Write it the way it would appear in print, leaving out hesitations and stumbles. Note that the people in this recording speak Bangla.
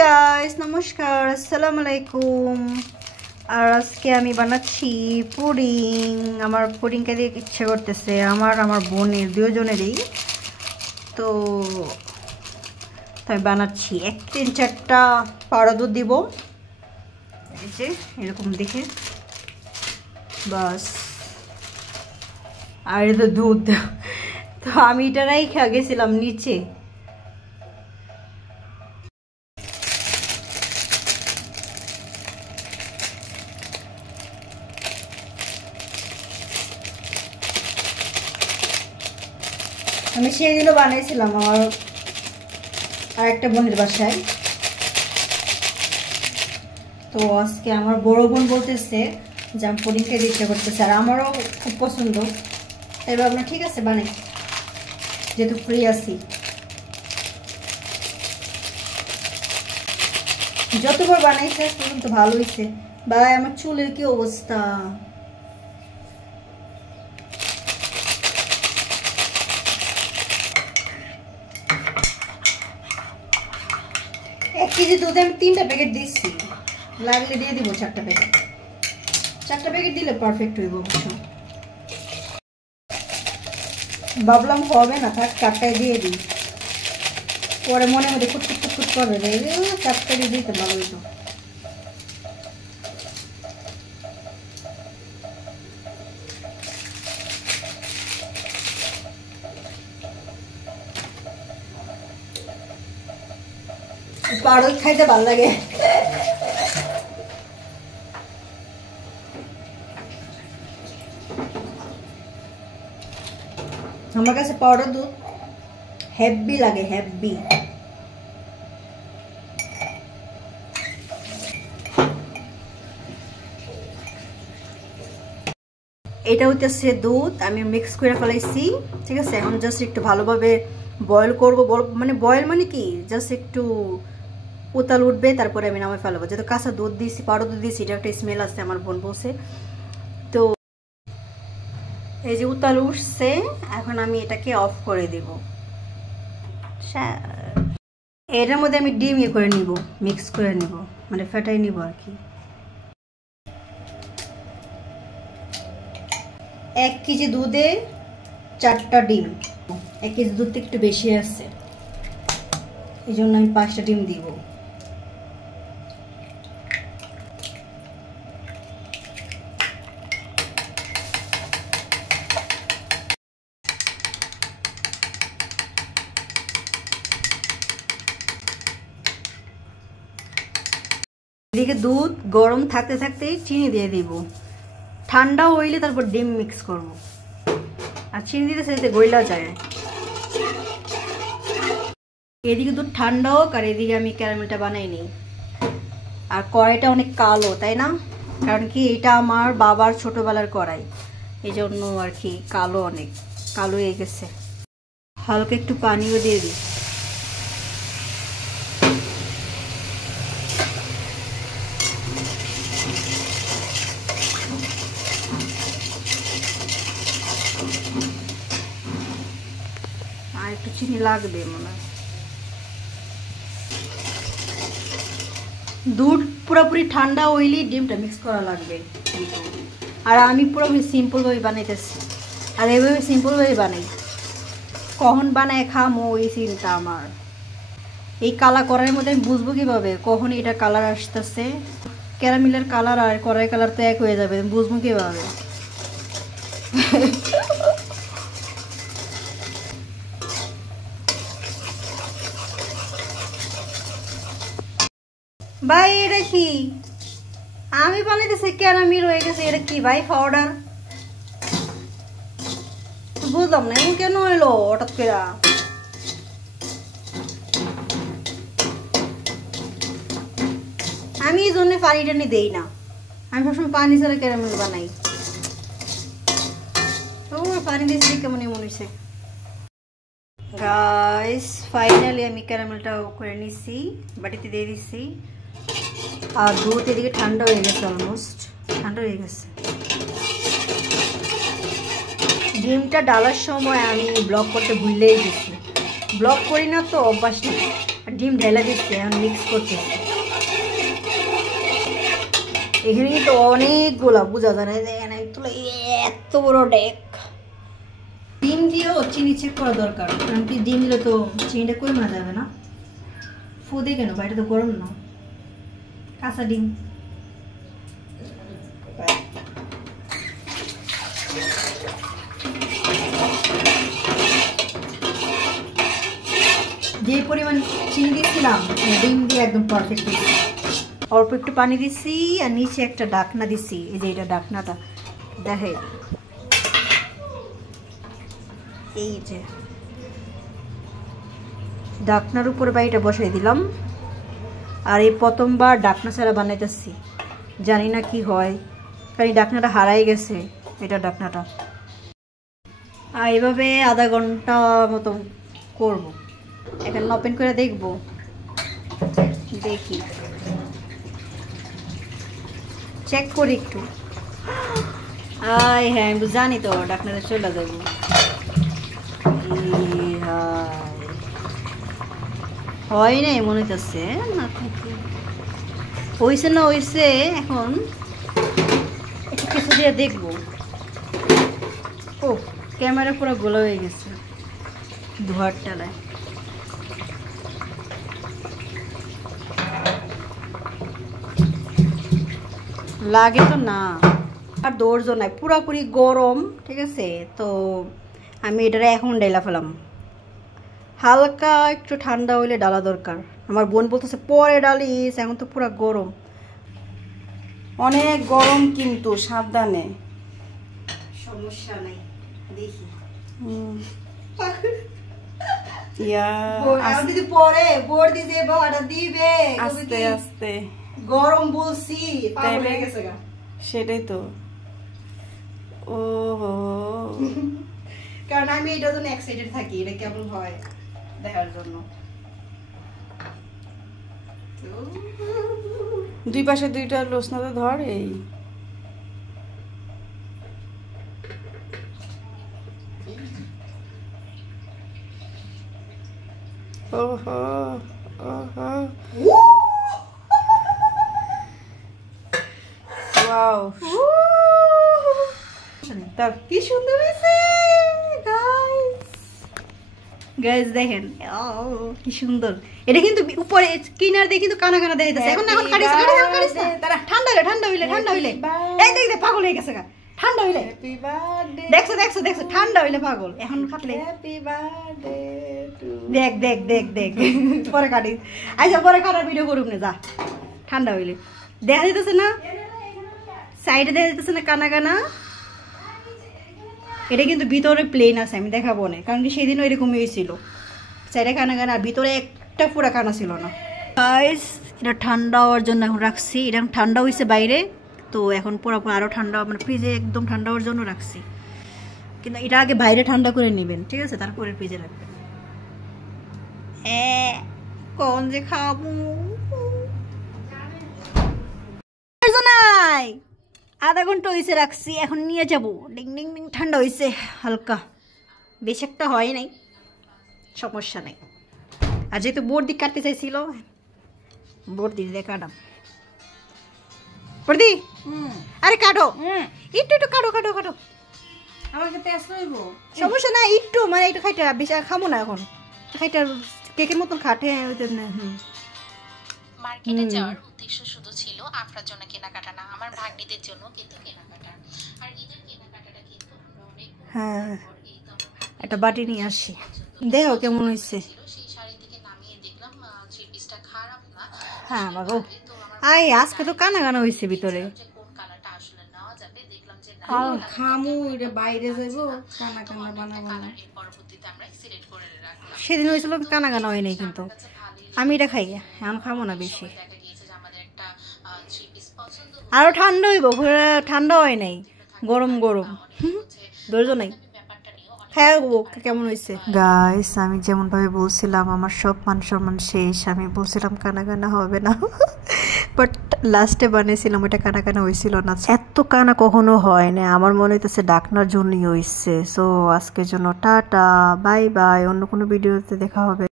গাইস নমস্কার আসসালামু আলাইকুম। আর আজকে আমি বানাচ্ছি পুডিং। আমার পুডিং খেতে ইচ্ছে করতেছে, আমার বোনের দুজনেরই। তো তাই বানাচ্ছি। 1-3-4টা পাউডার দুধ দিব, এই যে এরকম দেখে, বাস। আর এটা দুধ, তো আমি এটারাই খেয়ে গেছিলাম নিচে। আমি সেদিনও বানিয়েছিলাম আমার আরেকটা বোনের বাসায়। তো আজকে আমার বড় বোন বলতেছে যে আমি পুডিং খেতে ইচ্ছা করতেছে, আর আমারও খুব পছন্দ। এবার আমরা ঠিক আছে বানাই, যেহেতু ফ্রি আছি। যতবার বানাইছে কিন্তু ভালো হয়েছে। ভাই আমার চুলের কি অবস্থা! 1 কেজি দুধে আমি 3টা প্যাকেট দিচ্ছি, লাগলে দিয়ে দিব 4টা প্যাকেট। 4টা প্যাকেট দিলে পারফেক্ট হইব। ভাবলাম হবে না, থাক 4টাই দিয়ে দিই, পরে মনে মধ্যে খুঁট করে 4টা দিয়ে দিতে ভালো হইতো। পাউডার খাইতে ভালো লাগে। আমার কাছে পাউডার দুধ হেভি লাগে, হেভি। এটা হচ্ছে দুধ, আমি মিক্স করে ফেলাইছি। ঠিক আছে, এখন জাস্ট একটু ভালোভাবে বয়েল করবো। মানে বয়েল মানে কি, জাস্ট একটু উতাল উঠবে, তারপরে আমি নামে ফেলাবো। যেহেতু কাঁচা দুধ দিয়েছি, পাউডার দুধ দিয়েছি, এটা একটা স্মেল আছে, আমার বোন বলছে। তো এই যে উতাল উঠছে, এখন আমি এটাকে অফ করে দিব। এটার মধ্যে আমি ডিম ইয়ে করে নিব, মিক্স করে নিব, মানে ফেটাই নিব আর কি। 1 কেজি দুধে 4টা ডিম। 1 কেজি দুধ একটু বেশি আছে, এই জন্য আমি 5টা ডিম দিব। এদিকে দুধ গরম থাকতে থাকতেই চিনি দিয়ে দিব। ঠান্ডা হইলে তারপর ডিম মিক্স করব, আর চিনি দিতে সেটাতে গইলা যায়। এদিকে দুধ ঠান্ডা হোক, আর এদিকে আমি ক্যারামেলটা বানাই নিই। আর কড়াইটা অনেক কালো, তাই না? কারণ কি, এটা আমার বাবার ছোটবেলার কড়াই, এই জন্য আর কি কালো, অনেক কালো হয়ে গেছে। হালকা একটু পানিও দিয়ে দিই। আর একটু চিনি লাগবে মনে হয়। দুধ পুরোপুরি ঠান্ডা হইলেই ডিমটা মিক্স করা লাগবে। আর আমি পুরোপুরি সিম্পলভাবে বানাইতেছি, আর এইভাবে সিম্পলভাবে বানাই। কখন বানায় খামো ওই চিন্তা আমার। এই কালা কড়াইয়ের মধ্যে আমি বুঝবো কীভাবে কখন এটা কালার আসতেছে? ক্যারামেলের কালার আর কড়াই কালার তো এক হয়ে যাবে, বুঝবো কীভাবে? ভাই এটা কি? আমি বানাইতেছি ক্যারামেল হয়ে গেছে, এটা কি ভাই? পাউডার? বুঝলাম না এমন কেন হইলো হঠাৎ করে। আমি এই জন্য পানি টানি দেই না, আমি সবসময় পানি ছাড়া ক্যারামেল বানাই। তো পানি দিয়েছি কেমন মনে হয়েছে গাইস। ফাইনালি আমি ক্যারামেলটা করে নিছি, বাটিতে দিয়ে দিচ্ছি। আর দুধ এদিকে ঠান্ডা হয়ে গেছে, অলমোস্ট ঠান্ডা হয়ে গেছে। ডিমটা ডালার সময় আমি ব্লক করতে ভুলেই গেছি, ব্লক করি না তো, অভ্যাস নেই। ডিম ঢেলা দিচ্ছি, এখন মিক্স করতেছি। এখানে কিন্তু অনেকগুলা বোঝা যায় না, এত বড় ডেক। ডিম দিয়েও চিনি চেক করা দরকার, কারণ কি ডিম দিলে তো চিনিটা কমে যাবে না। ফুদে কেন, বাইরে তো গরম না, কাঁচা ডিম। যে পরিমাণ চিনি দিচ্ছিলাম ডিম দিয়ে একদম পারফেক্ট। অল্প একটু পানি দিচ্ছি আর নিচে একটা ঢাকনা দিচ্ছি। এই যে এটা ঢাকনাটা দেখে, এই যে ঢাকনার উপরে বাড়িটা বসাই দিলাম। আর এই প্রথমবার ঢাকনা ছাড়া বানাইতেছি, জানি না কি হয়, কারণ এই ঢাকনাটা হারাই গেছে। এটা ঢাকনাটা আর এভাবে আধা ঘন্টা মতো করব। এখন ওপেন করে দেখবো, দেখি চেক করি একটু। আয় হ্যাঁ, আমি জানি তো ঢাকনাটা চলে যাবো। হয় নাই মনে হইতেছে, না হয়েছে না হয়েছে। এখন একটু কিছু দিয়ে দেখবো। ও ক্যামেরা পুরো গোলা হয়ে গেছে ধোয়ার টালায়। লাগে তো না, আর ধৈর্য নাই, পুরোপুরি গরম। ঠিক আছে, তো আমি এটা এখন ডাইলা ফেলাম। হালকা একটু ঠান্ডা হইলে ডালা দরকার। আমার বোন বলতেছে পরে ডালিস, এখন তো পুরো গরম, অনেক গরম কিন্তু সাবধানে। সমস্যা নাই, দেখি। যদি পরে বোর দিতে বাবাটা দিবে আস্তে আস্তে, গরম বলছি সেটাই তো। ও কারণ আমি এটার জন্য এক্সাইটেড থাকি, এটা কেমন হয় দেখার জন্য। দুই পাশে দুইটা লোসনাতে ধর। এই ওহো ওহো, ওয়াও, কি সুন্দর হয়েছে গাইস, দেখেন কি সুন্দর। এটা কিন্তু উপরে কিনার দিয়ে কিন্তু কানা কানা দেখা যাচ্ছে। এখন এখন কাটিস না, তারা ঠান্ডা হইলে ঠান্ডা হইলে এই দেখ দেখ পাগল হয়ে গেছে। ঠান্ডা হইলে দেখছো দেখছো দেখছো, ঠান্ডা হইলে পাগল। এখন কাটলে দেখ দেখ দেখ দেখ, পরে কাটিস। আচ্ছা পরে কাটার ভিডিও করুক না, যা। ঠান্ডা হইলে দেখা যেতেছে না, সাইডে দেখা যেতেছে না কানা কানা। এটা কিন্তু ভিতরে প্লেন আছে, আমি দেখাবো না, কারণ কি সেদিনও এরকমই হয়েছিল। সাইডে কানা কানা, আর ভিতরে একটা পুরা কানা ছিল না। গাইস এটা ঠান্ডা হওয়ার জন্য এখন রাখছি। এটা ঠান্ডা হয়েছে বাইরে, তো এখন পুরোপুরি আরও ঠান্ডা, মানে ফ্রিজে একদম ঠান্ডা হওয়ার জন্য রাখছি। কিন্তু এটা আগে বাইরে ঠান্ডা করে নেবেন, ঠিক আছে, তারপরে ফ্রিজে রাখবেন। কোন যে খাবো নাই, আধা ঘন্টা হয়েছে রাখছি, এখন নিয়ে যাবো। ডিং ডিং ডিং, ঠান্ডা হয়েছে হালকা, বেশ একটা হয় নাই, সমস্যা নেই। আর যেহেতু বর্দি কাটতে চাইছিল, বর্দি দিয়ে কাটাম। বর্দি আরে কাটো, একটু একটু কাটো কাটো কাটো, আমাকে তেজ হইব, সমস্যা না। একটু মানে একটু খাইটা, বেশি খামো না এখন, খাইটা কেকের মতন খাটে। মার্কেটে যাওয়ার উদ্দেশ্য শুধু ছিল আপনার জন্য কেনাকাটা না, আমার ভাগ্নিদের জন্য কিন্তু কেনাকাটা। আর ঈদের কেনাকাটাটা কিন্তু আমরা অনেক, হ্যাঁ একটা বাটি নিয়ে আসি, দেখো কেমন হয়েছে। সেই শাড়ি থেকে নামিয়ে দেখলাম থ্রি পিসটা খারাপ না। হ্যাঁ বাবু, আই আজকে তো কানা কানা হয়েছে ভিতরে। কোন কালারটা আসলে নেওয়া যাবে দেখলাম যে খামু এটা বাইরে যাইবো, কানা কানা বানাবো না। এর পরবর্তীতে আমরা সিলেক্ট করে রাখলাম। সেদিন হয়েছিল কানা কানা হয় নাই, কিন্তু আমি এটা খাই, এখন খাবো না বেশি। দেখা গিয়েছে যে আমাদের একটা থ্রি পিস পছন্দ, আরো ঠান্ডা হইব, ঠান্ডা হয় নাই, গরম গরম, ধৈর্য নাই। হ্যাঁ কেমন হয়েছে গাইস, আমি যেমন ভাবে বলছিলাম আমার সব মান সম্মান শেষ। আমি বলছিলাম কানা কানা হবে না, বাট লাস্টে বানিয়েছিলাম ওইটা কানা কানা হয়েছিল না। এত কানা কখনো হয় না, আমার মনে হইতেছে ডাকনার জন্যই হয়েছে। সো আজকের জন্য টাটা, বাই বাই, অন্য কোনো ভিডিওতে দেখা হবে।